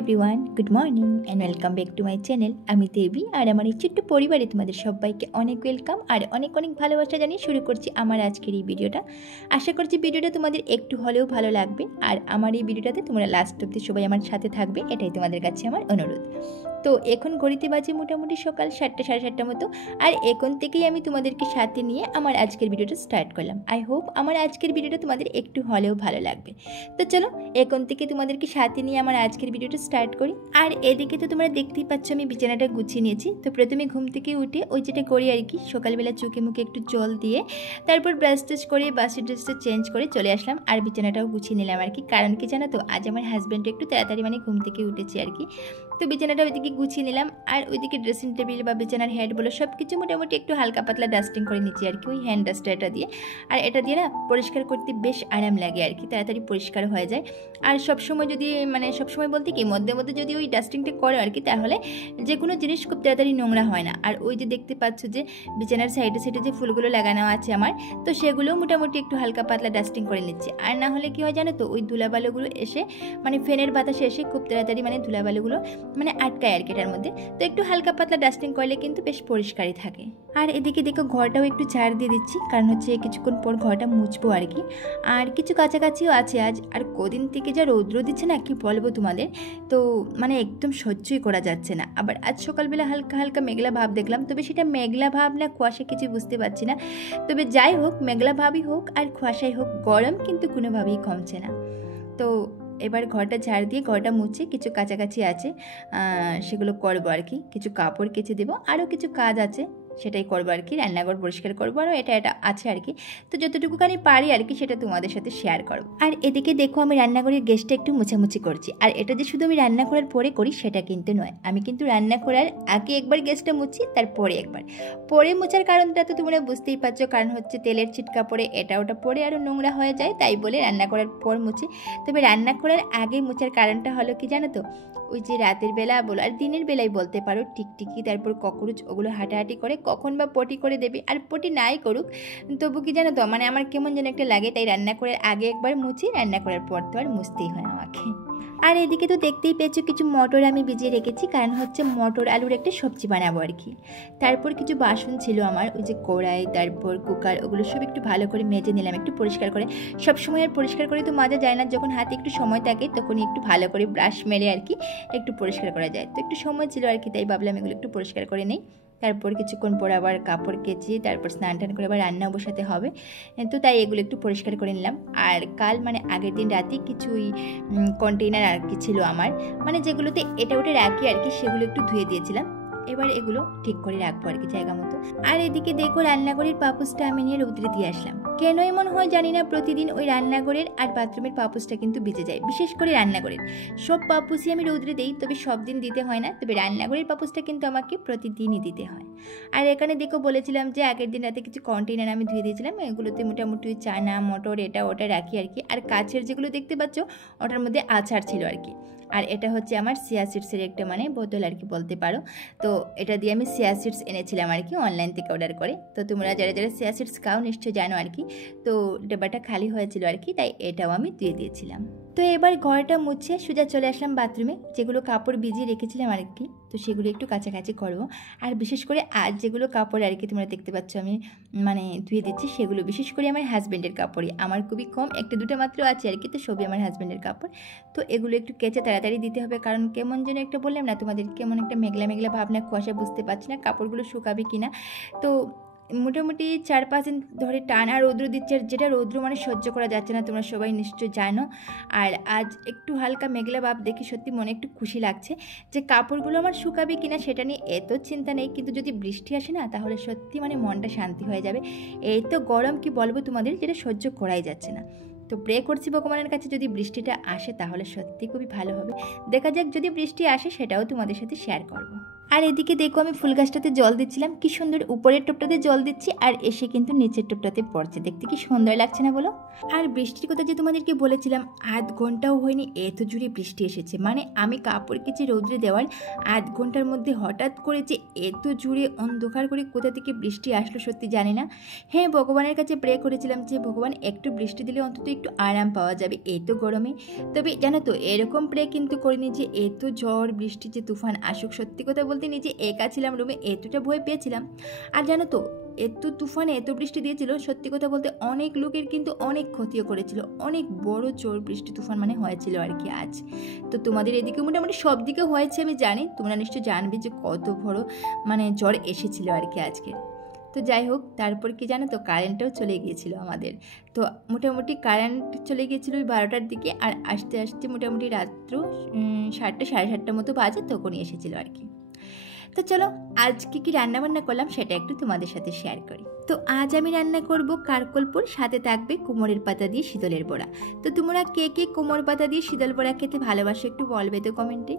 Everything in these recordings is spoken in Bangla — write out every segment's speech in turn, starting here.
Everyone, good morning and welcome back to my channel. আমি দেবী আর আমার এই ছোট্ট পরিবারে তোমাদের সবাইকে অনেক ওয়েলকাম আর অনেক অনেক ভালোবাসা জানিয়ে শুরু করছি আমার আজকের এই ভিডিওটা। আশা করছি ভিডিওটা তোমাদের একটু হলেও ভালো লাগবে আর আমার এই ভিডিওটাতে তোমরা লাস্ট অবধি সবাই আমার সাথে থাকবে, এটাই তোমাদের কাছে আমার অনুরোধ। তো এখন ঘড়িতে বাজে মোটামুটি সকাল 7টা সাড়ে 7টার মতো, আর এখন থেকেই আমি তোমাদেরকে সাথে নিয়ে আমার আজকের ভিডিওটা স্টার্ট করলাম। আই হোপ আমার আজকের ভিডিওটা তোমাদের একটু হলেও ভালো লাগবে। তো চলো এখন থেকে তোমাদেরকে সাথে নিয়ে আমার আজকের ভিডিওটা স্টার্ট করি। আর এদিকে তো তোমরা দেখতেই পাচ্ছ আমি বিছানাটা গুছিয়ে নিয়েছি। তো প্রথমে ঘুম থেকে উঠে ওই যেটা করি আর কি, সকালবেলা চোখে মুখে একটু জল দিয়ে তারপর ব্রাশ টাশ করে বাসি ড্রেসটা চেঞ্জ করে চলে আসলাম আর বিছানাটাও গুছিয়ে নিলাম আর কি। কারণ কি জানো তো, আজ আমার হাজব্যান্ড একটু তাড়াতাড়ি ঘুম থেকে উঠেছে আর কি। তো বিছানাটা ওইদিকে গুছিয়ে নিলাম আর ওইদিকে ড্রেসিং টেবিল বা বিছানার হেড বলো সব কিছু মোটামুটি একটু হালকা পাতলা ডাস্টিং করে নিচ্ছি আর কি, ওই হ্যান্ড ডাস্টারটা দিয়ে। আর এটা দিয়ে না পরিষ্কার করতে বেশ আরাম লাগে আর কি, তাড়াতাড়ি পরিষ্কার হয়ে যায়। আর সবসময় যদি সবসময় বলতে কি মধ্যে মধ্যে যদি ওই ডাস্টিংটা করো আর কি, তাহলে যে কোনো জিনিস খুব তাড়াতাড়ি নোংরা হয় না। আর ওই যে দেখতে পাচ্ছ যে বিছানার সাইডে সাইডে যে ফুলগুলো লাগানো আছে আমার, তো সেগুলোও মোটামুটি একটু হালকা পাতলা ডাস্টিং করে নিচ্ছি। আর না হলে কি হয় জানো তো, ওই ধুলাবালুগুলো এসে ফ্যানের বাতাসে এসে খুব তাড়াতাড়ি ধুলাবালুগুলো আটকায় আর কি এটার মধ্যে। তো একটু হালকা পাতলা ডাস্টিং করলে কিন্তু বেশ পরিষ্কারই থাকে। আর এদিকে দেখো ঘরটাও একটু ঝাড় দিয়ে দিচ্ছি, কারণ হচ্ছে কিছুক্ষণ পর ঘরটা মুছবো আর কি। আর কিছু কাছাকাছিও আছে আজ। আর কদিন থেকে যা রৌদ্র দিচ্ছে না, কি বলবো তোমাদের, তো একদম সহ্যই করা যাচ্ছে না। আবার আজ সকালবেলা হালকা হালকা মেঘলা ভাব দেখলাম, তবে সেটা মেঘলা ভাব না কুয়াশা কিছু বুঝতে পারছি না। তবে যাই হোক, মেঘলা ভাবই হোক আর কুয়াশাই হোক, গরম কিন্তু কোনোভাবেই কমছে না। তো এবার ঘরটা ঝাড় দিয়ে ঘরটা মুছে কিছু কাছাকাছি আছে সেগুলো করবো আর কি। কিছু কাপড় কেচে দেবো, আরও কিছু কাজ আছে সেটাই করবো আর কি। রান্নাঘর পরিষ্কার করবো, আরও এটা আছে আর কি। তো যতটুকুখানি পারি আর কি সেটা তোমাদের সাথে শেয়ার করবো। আর এদিকে দেখো আমি রান্নাঘরের গ্যাসটা একটু মুছামুছি করছি। আর এটা যে শুধু আমি রান্না করার পরে করি সেটা কিন্তু নয়, আমি কিন্তু রান্না করার আগে একবার গ্যাসটা মুছি, তারপরে একবার। পরে মোছার কারণটা তো তোমরা বুঝতেই পারছো, কারণ হচ্ছে তেলের ছিটকা পরে এটা ওটা পরে আরও নোংরা হয়ে যায়, তাই বলে রান্না করার পর মুছি। তবে রান্না করার আগে মোছার কারণটা হলো কি জানো তো, ওই যে রাতের বেলা বলো আর দিনের বেলায় বলতে পারো, টিকটিকি তারপর ককরোচ ওগুলো হাঁটাহাঁটি করে কখন বা পটি করে দেবে। আর পটি নাই করুক, তবু কি জানো তো আমার কেমন যেন একটা লাগে, তাই রান্না করার আগে একবার মুছি, রান্না করার পর তো আর মুছতেই হয় আমাকে। আর এদিকে তো দেখতেই পেয়েছো কিছু মটর আমি ভিজিয়ে রেখেছি, কারণ হচ্ছে মটর আলুর একটা সবজি বানাবো আর কি। তারপর কিছু বাসন ছিল আমার, ওই যে কড়াই তারপর কুকার ওগুলো সব একটু ভালো করে মেজে নিলাম একটু পরিষ্কার করে। সবসময় আর পরিষ্কার করে তো মাজা যায় না, যখন হাতে একটু সময় থাকে তখনই একটু ভালো করে ব্রাশ মেরে আর কি একটু পরিষ্কার করা যায়। তো একটু সময় ছিল আর কি, তাই ভাবলাম এগুলো একটু পরিষ্কার করে নেই। তারপর কিছুক্ষণ পর আবার কাপড় কেচে তারপর স্নান টান করে আবার রান্না বসাতে হবে, তো তাই এগুলো একটু পরিষ্কার করে নিলাম। আর কাল আগের দিন রাতে কিছুই কন্টেইনার আর কি ছিল আমার, যেগুলোতে এটা ওটা রাখি আর কি, সেগুলো একটু ধুয়ে দিয়েছিলাম। এবার এগুলো ঠিক করে রাখবো আর কি জায়গা মতো। আর এদিকে দেখো রান্নাঘরের পাপোসটা আমি নিয়ে রৌদ্রে দিয়ে আসলাম। কেন এমন হয় জানি না, প্রতিদিন ওই রান্নাঘরের আর বাথরুমের পাপোসটা কিন্তু ভিজে যায়। বিশেষ করে রান্নাঘরের সব পাপোসই আমি রৌদ্রে দিই, তবে সব দিন দিতে হয় না। তবে রান্নাঘরের পাপোসটা কিন্তু আমাকে প্রতিদিনই দিতে হয়। আর এখানে দেখো বলেছিলাম যে আগের দিন রাতে কিছু কন্টেইনার আমি ধুয়ে দিয়েছিলাম, এগুলোতে মোটামুটি চানা মটর এটা ওটা রাখি আর কি। আর কাছের যেগুলো দেখতে পাচ্ছ ওটার মধ্যে আচার ছিল আর কি। আর এটা হচ্ছে আমার সিয়া সিডসের একটা বোতল আর কি বলতে পারো। তো এটা দিয়ে আমি সিয়া সিডস এনেছিলাম আর কি অনলাইন থেকে অর্ডার করে। তো তোমরা যারা যারা সিয়া সিডস খাও নিশ্চয়ই জানো আর কি। তো ডেবাটা খালি হয়েছিল আর কি, তাই এটাও আমি দিয়ে দিয়েছিলাম। তো এবার ঘরটা মুছে সোজা চলে আসলাম বাথরুমে, যেগুলো কাপড় ভিজিয়ে রেখেছিলাম আর কি, তো সেগুলো একটু কাছাকাছি করবো। আর বিশেষ করে আজ যেগুলো কাপড় আর কি তোমরা দেখতে পাচ্ছ আমি ধুয়ে দিচ্ছি, সেগুলো বিশেষ করে আমার হাজব্যান্ডের কাপড়ই। আমার খুবই কম, একটা দুটো মাত্র আছে আর কি, তো সবই আমার হাজব্যান্ডের কাপড়। তো এগুলো একটু কেচে তাড়াতাড়ি দিতে হবে, কারণ কেমন যেন একটা বললাম না তোমাদের, কেমন একটা মেঘলা মেঘলা ভাবনা কুয়াশা, বুঝতে পারছি না কাপড়গুলো শুকাবে কিনা। তো মোটামুটি 4-5 দিন ধরে টানা রৌদ্র দিচ্ছে, আর যেটা রৌদ্র সহ্য করা যাচ্ছে না, তোমরা সবাই নিশ্চয় জানো। আর আজ একটু হালকা মেঘলা ভাব দেখে সত্যি মনে একটু খুশি লাগছে যে কাপড়গুলো আমার শুকাবে কিনা সেটা নিয়ে এত চিন্তা নেই, কিন্তু যদি বৃষ্টি আসে না তাহলে সত্যি মনটা শান্তি হয়ে যাবে। এই তো গরম কি বলবো তোমাদের, যেটা সহ্য করাই যাচ্ছে না। তো প্রে করছি ভগবানের কাছে যদি বৃষ্টিটা আসে তাহলে সত্যি খুবই ভালো হবে। দেখা যাক, যদি বৃষ্টি আসে সেটাও তোমাদের সাথে শেয়ার করব। আর এদিকে দেখো আমি ফুল গাছটাতে জল দিচ্ছিলাম, কি সুন্দর উপরের টোপটাতে জল দিচ্ছি আর এসে কিন্তু নিচের টোপটাতে পড়ছে, দেখতে কি সুন্দর লাগছে না বলো। আর বৃষ্টির কথা যে তোমাদেরকে বলেছিলাম, আধ ঘন্টাও হয়নি এত জোরে বৃষ্টি এসেছে। মানে আমি কাপড় কেচে রৌদ্রে দেওয়ার আধ ঘন্টার মধ্যে হঠাৎ করে যে এত জোরে অন্ধকার করে কোথা থেকে বৃষ্টি আসলো সত্যি জানি না। হ্যাঁ, ভগবানের কাছে প্রে করেছিলাম যে ভগবান একটু বৃষ্টি দিলে অন্তত একটু আরাম পাওয়া যাবে এত গরমে। তবে জানো তো এরকম প্রে কিন্তু করিনি যে এত ঝড় বৃষ্টি যে তুফান আসুক। সত্যি কথা বলতে নিজে একা ছিলাম রুমে, এতটা ভয় পেয়েছিলাম। আর জানো তো এত তুফানে এত বৃষ্টি দিয়েছিল, সত্যি কথা বলতে অনেক লোকের কিন্তু অনেক ক্ষতিও করেছিল। অনেক বড় ঝড় বৃষ্টি তুফান মানে হয়েছিল আর কি আজ। তো তোমাদের এদিকে মোটামুটি সব দিকে হয়েছে আমি জানি, তোমরা নিশ্চয়ই জানবে যে কত বড় মানে ঝড় এসেছিল আর কি আজকে। তো যাই হোক, তারপর কি জানো তো কারেন্টটাও চলে গিয়েছিল আমাদের। তো মোটামুটি কারেন্ট চলে গিয়েছিল ওই 12টার দিকে, আর আস্তে আস্তে মোটামুটি রাত্র 7টা সাড়ে 7টার মতো বাজে তখনই এসেছিলো আর কি। তো চলো আজকে কি রান্না বান্না করলাম সেটা একটু তোমাদের সাথে শেয়ার করি। তো আজ আমি রান্না করব কারকলপুর, সাথে থাকবে কুমড়ের পাতা দিয়ে শীতলের বড়া। তো তোমরা কে কে কুমড় পাতা দিয়ে শীতল বড়া খেতে ভালোবাসো একটু বলবে তো কমেন্টে।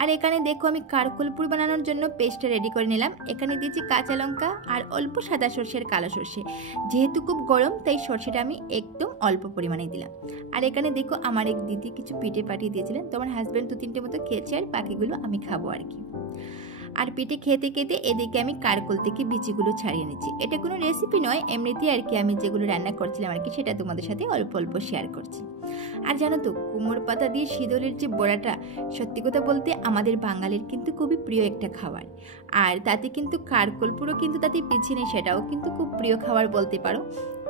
আর এখানে দেখো আমি কারকলপুর বানানোর জন্য পেস্টটা রেডি করে নিলাম। এখানে দিয়েছি কাঁচা লঙ্কা আর অল্প সাদা সর্ষের কালো সর্ষে। যেহেতু খুব গরম তাই সর্ষেটা আমি একদম অল্প পরিমাণে দিলাম। আর এখানে দেখো আমার এক দিদি কিছু পিঠে পাঠিয়ে দিয়েছিলেন, তোমার হাজব্যান্ড 2-3টে মতো খেয়েছে আর বাকিগুলো আমি খাবো আর কি। আর পিঠে খেতে খেতে এদিকে আমি কারকল থেকে বিচিগুলো ছাড়িয়ে নিচ্ছি। এটা কোনো রেসিপি নয়, এমনিতেই আর কি আমি যেগুলো রান্না করছিলাম আর কি সেটা তোমাদের সাথে অল্প অল্প শেয়ার করছি। আর জানো তো কুমড় পাতা দিয়ে শীতলের যে বড়াটা, সত্যি কথা বলতে আমাদের বাঙালির কিন্তু খুবই প্রিয় একটা খাবার। আর তাতে কিন্তু কারকলপুরও কিন্তু তাতে পিছিয়ে নেই, সেটাও কিন্তু খুব প্রিয় খাবার বলতে পারো।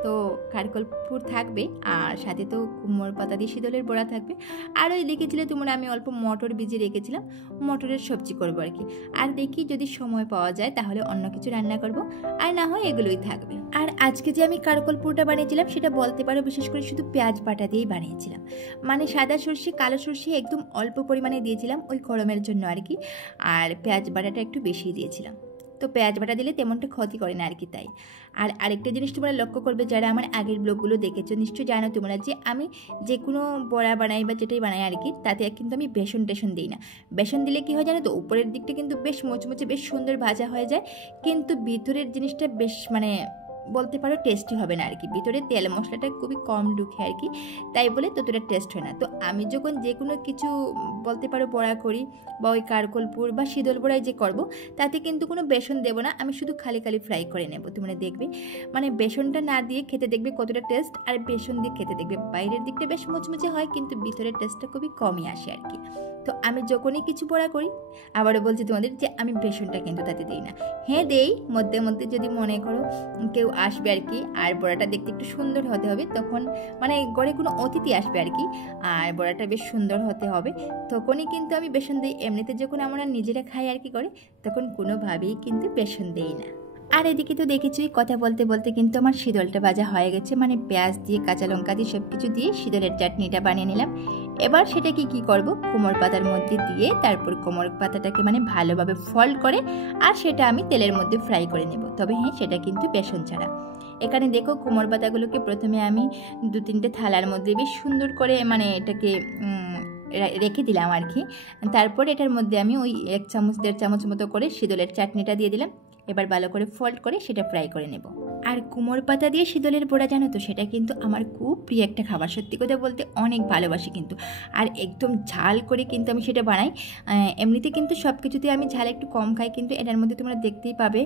তো কারকলপুর থাকবে আর সাথে তো কুমড়োর পাতা দিয়ে শীতলের বড়া থাকবে। আর ওই দেখেছিলে তোমরা আমি অল্প মটর ভিজিয়ে রেখেছিলাম, মটরের সবজি করবো আর কি। আর দেখি যদি সময় পাওয়া যায় তাহলে অন্য কিছু রান্না করব, আর না হয় এগুলোই থাকবে। আর আজকে যে আমি কারকলপুরটা বানিয়েছিলাম সেটা বলতে পারো বিশেষ করে শুধু পেঁয়াজ বাটা দিয়েই বানিয়েছিলাম। মানে সাদা সর্ষে কালো সর্ষে একদম অল্প পরিমাণে দিয়েছিলাম ওই গরমের জন্য আর কি, আর পেঁয়াজ বাটাটা একটু বেশি দিয়েছিলাম। তো পেঁয়াজ বাটা দিলে তেমনটা ক্ষতি করে না আর কি তাই। আর আরেকটা জিনিস তোমরা লক্ষ্য করবে, যারা আমার আগের ব্লগগুলো দেখেছো নিশ্চয়ই জানো তোমরা যে আমি যে কোনো বড়া বানাই বা যেটাই বানাই আর কি, তাতে কিন্তু আমি বেসন টেসন দিই না। বেসন দিলে কী হয় জানো তো, উপরের দিকটা কিন্তু বেশ মুচমুচে বেশ সুন্দর ভাজা হয়ে যায়, কিন্তু ভিতরের জিনিসটা বেশ মানে বলতে পারো টেস্টি হবে না আর কি। ভিতরে তেল মশলাটা খুবই কম ঢুকে আর কি, তাই বলে ততটা টেস্ট হয় না। তো আমি যখন যে কোনো কিছু বলতে পারো বড়া করি বা ওই কারকলপুর বা শীতল বড়াই যে করব, তাতে কিন্তু কোনো বেসন দেবো না, আমি শুধু খালি খালি ফ্রাই করে নেব। তোমরা দেখবে মানে বেসনটা না দিয়ে খেতে দেখবে কতটা টেস্ট, আর বেসন দিয়ে খেতে দেখবে বাইরের দিকটা বেশ মুচমুচে হয় কিন্তু ভিতরের টেস্টটা খুবই কমই আসে আর কি। তো আমি যখনই কিছু বড়া করি, আবারও বলছি তোমাদের যে আমি বেসনটা কিন্তু তাতে দিই না। হ্যাঁ দেই মধ্যে মধ্যে, যদি মনে করো কেউ আসবে আর কি আর বড়াটা দেখতে একটু সুন্দর হতে হবে, তখন মানে ঘরে কোনো অতিথি আসবে আর কি আর বড়াটা বেশ সুন্দর হতে হবে, তখনই কিন্তু আমি বেসন দিই। এমনিতে যখন আমরা নিজেরা খাই আর কি করে, তখন কোনোভাবেই কিন্তু বেসন দিই না। আর এদিকে তো দেখেছি কথা বলতে বলতে কিন্তু আমার শীতলটা ভাজা হয়ে গেছে, মানে পেঁয়াজ দিয়ে কাঁচা লঙ্কা দিয়ে সব কিছু দিয়ে শীতলের চাটনিটা বানিয়ে নিলাম। এবার সেটাকে কি করব, কুমড় পাতার মধ্যে দিয়ে তারপর কুমড় পাতাটাকে মানে ভালোভাবে ফোল্ড করে আর সেটা আমি তেলের মধ্যে ফ্রাই করে নেব। তবে হ্যাঁ, সেটা কিন্তু বেসন ছাড়া। এখানে দেখো কুমড় পাতাগুলোকে প্রথমে আমি 2-3টে থালার মধ্যে বেশ সুন্দর করে মানে এটাকে রেখে দিলাম আর কি। তারপর এটার মধ্যে আমি ওই 1 চামচ 1.5 চামচ মতো করে শীতলের চাটনিটা দিয়ে দিলাম। এবার ভালো করে ফোল্ড করে সেটা ফ্রাই করে নেব। আর কুমড় পাতা দিয়ে শীতলের বড়া জানো তো, সেটা কিন্তু আমার খুব প্রিয় একটা খাবার, সত্যি কথা বলতে অনেক ভালোবাসি কিন্তু। আর একদম ঝাল করে কিন্তু আমি সেটা বানাই। এমনিতে কিন্তু সব কিছুতে আমি ঝাল একটু কম খাই, কিন্তু এটার মধ্যে তোমরা দেখতেই পাবে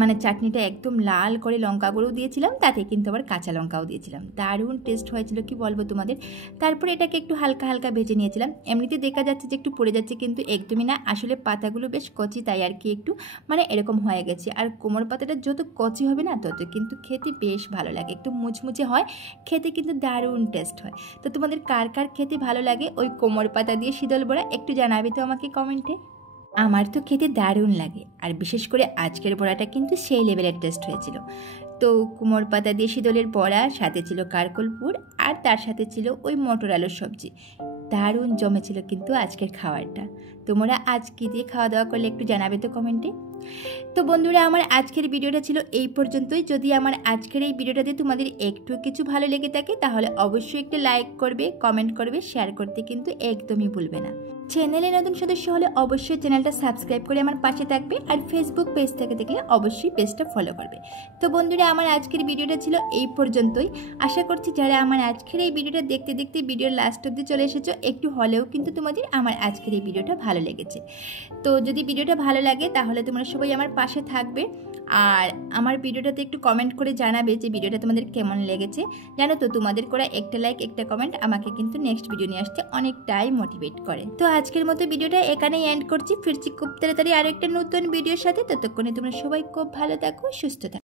মানে চাটনিটা একদম লাল করে লঙ্কা গুঁড়ো দিয়েছিলাম, তাতে কিন্তু আবার কাঁচা লঙ্কাও দিয়েছিলাম। দারুণ টেস্ট হয়েছিল কি বলবো তোমাদের। তারপরে এটাকে একটু হালকা হালকা ভেজে নিয়েছিলাম। এমনিতে দেখা যাচ্ছে যে একটু পড়ে যাচ্ছে, কিন্তু একদমই না, আসলে পাতাগুলো বেশ কচি তাই আর কি একটু মানে এরকম হয়ে গেছে। আর কুমড় পাতাটা যত কচি হবে না তত কিন্তু খেতে বেশ ভালো লাগে, একটু মুচমুচে হয় খেতে, কিন্তু দারুণ টেস্ট হয়। তো তোমাদের কার কার খেতে ভালো লাগে ওই কুমড় পাতা দিয়ে শীতল বড়া একটু জানাবে তো আমাকে কমেন্টে। আমার তো খেতে দারুণ লাগে, আর বিশেষ করে আজকের বড়াটা কিন্তু সেই লেভেলের টেস্ট হয়েছিল। তো কুমড় পাতা দিয়ে শীতলের বড়া, সাথে ছিল কারকলপুর, আর তার সাথে ছিল ওই মটর আলুর সবজি। দারুণ জমেছিল কিন্তু আজকের খাবারটা। তোমরা আজ কী দিয়ে খাওয়া দাওয়া করলে একটু জানাবে তো কমেন্টে। তো বন্ধুরা, আমার আজকের ভিডিওটা ছিল এই পর্যন্তই। যদি আমার আজকের এই ভিডিওটাতে তোমাদের একটু কিছু ভালো লেগে থাকে তাহলে অবশ্যই একটু লাইক করবে, কমেন্ট করবে, শেয়ার করতে কিন্তু একদমই ভুলবে না। চ্যানেলে নতুন সদস্য হলে অবশ্যই চ্যানেলটা সাবস্ক্রাইব করে আমার পাশে থাকবে, আর ফেসবুক পেজ থেকে দেখলে অবশ্যই পেজটা ফলো করবে। তো বন্ধুরা, আমার আজকের ভিডিওটা ছিল এই পর্যন্তই। আশা করছি যারা আমার আজকের এই ভিডিওটা দেখতে দেখতে ভিডিওর লাস্ট অবধি চলে এসেছো, একটু হলেও কিন্তু তোমাদের আমার আজকের এই ভিডিওটা ভালো লেগেছে। তো যদি ভিডিওটা ভালো লাগে তাহলে তোমরা সবাই আমার পাশে থাকবে, আর আমার ভিডিওটাতে একটু কমেন্ট করে জানাবে যে ভিডিওটা তোমাদের কেমন লেগেছে। জানো তো, তোমাদের করা একটা লাইক, একটা কমেন্ট আমাকে কিন্তু নেক্সট ভিডিও নিয়ে আসতে অনেকটাই মোটিভেট করে। তো আজকের মতো ভিডিওটা এখানেই এন্ড করছি। ফিরছি খুব তাড়াতাড়ি আরো একটা নতুন ভিডিওর সাথে। ততক্ষণে তোমরা সবাই খুব ভালো থাকো, সুস্থ থাকো।